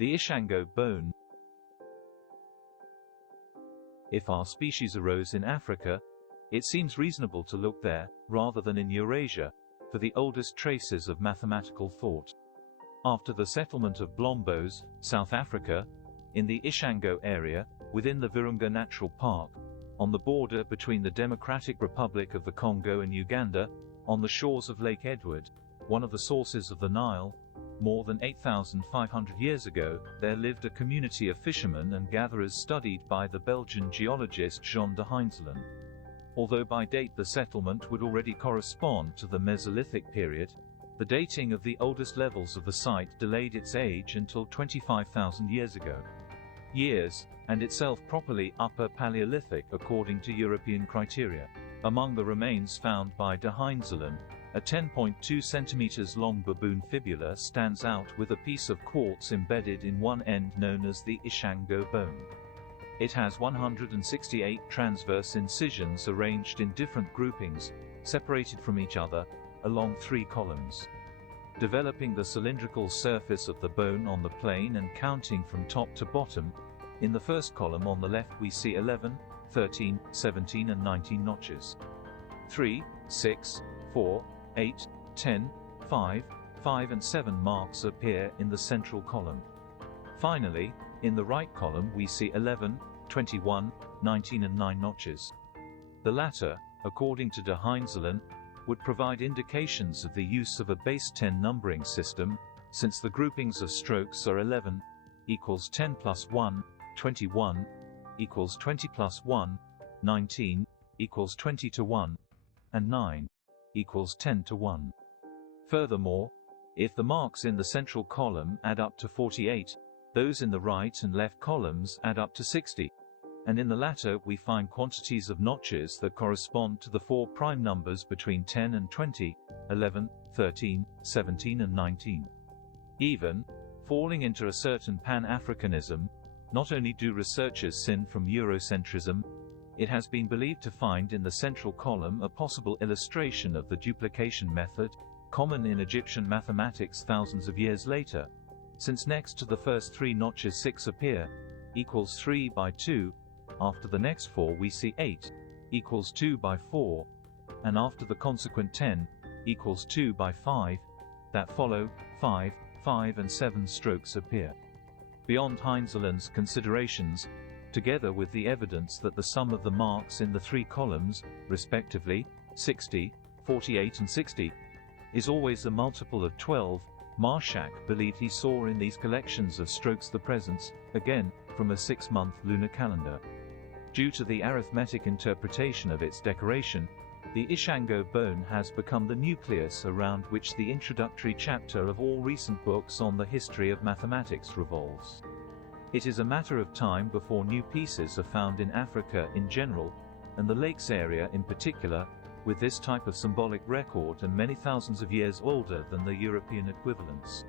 The Ishango bone. If our species arose in Africa, it seems reasonable to look there, rather than in Eurasia, for the oldest traces of mathematical thought. After the settlement of Blombos, South Africa, in the Ishango area, within the Virunga Natural Park, on the border between the Democratic Republic of the Congo and Uganda, on the shores of Lake Edward, one of the sources of the Nile, more than 8,500 years ago, there lived a community of fishermen and gatherers studied by the Belgian geologist Jean de Heinzelin. Although by date the settlement would already correspond to the Mesolithic period, the dating of the oldest levels of the site delayed its age until 25,000 years ago. And itself properly Upper Paleolithic according to European criteria. Among the remains found by de Heinzelin, a 10.2 cm long baboon fibula stands out with a piece of quartz embedded in one end known as the Ishango bone. It has 168 transverse incisions arranged in different groupings, separated from each other, along 3 columns. Developing the cylindrical surface of the bone on the plane and counting from top to bottom, in the first column on the left we see 11, 13, 17 and 19 notches. 3, 6, 4, 8, 10, 5, 5 and 7 marks appear in the central column. Finally, in the right column we see 11, 21, 19 and 9 notches. The latter, according to de Heinzelin, would provide indications of the use of a base 10 numbering system, since the groupings of strokes are 11 equals 10 plus 1, 21 equals 20 plus 1, 19 equals 20 to 1, and 9 equals 10 to 1. Furthermore, if the marks in the central column add up to 48, those in the right and left columns add up to 60. And in the latter we find quantities of notches that correspond to the 4 prime numbers between 10 and 20, 11, 13, 17 and 19. Even, falling into a certain Pan-Africanism, not only do researchers sin from Eurocentrism, it has been believed to find in the central column a possible illustration of the duplication method, common in Egyptian mathematics thousands of years later, since next to the first 3 notches 6 appear, equals 3 by 2, after the next 4 we see 8, equals 2 by 4, and after the consequent 10, equals 2 by 5, that follow, 5, 5 and 7 strokes appear. Beyond Heinzelin's considerations, together with the evidence that the sum of the marks in the 3 columns, respectively, 60, 48 and 60, is always a multiple of 12, Marshak believed he saw in these collections of strokes the presence, again, from a 6-month lunar calendar. Due to the arithmetic interpretation of its decoration, the Ishango bone has become the nucleus around which the introductory chapter of all recent books on the history of mathematics revolves. It is a matter of time before new pieces are found in Africa in general, and the Lakes area in particular, with this type of symbolic record and many thousands of years older than the European equivalents.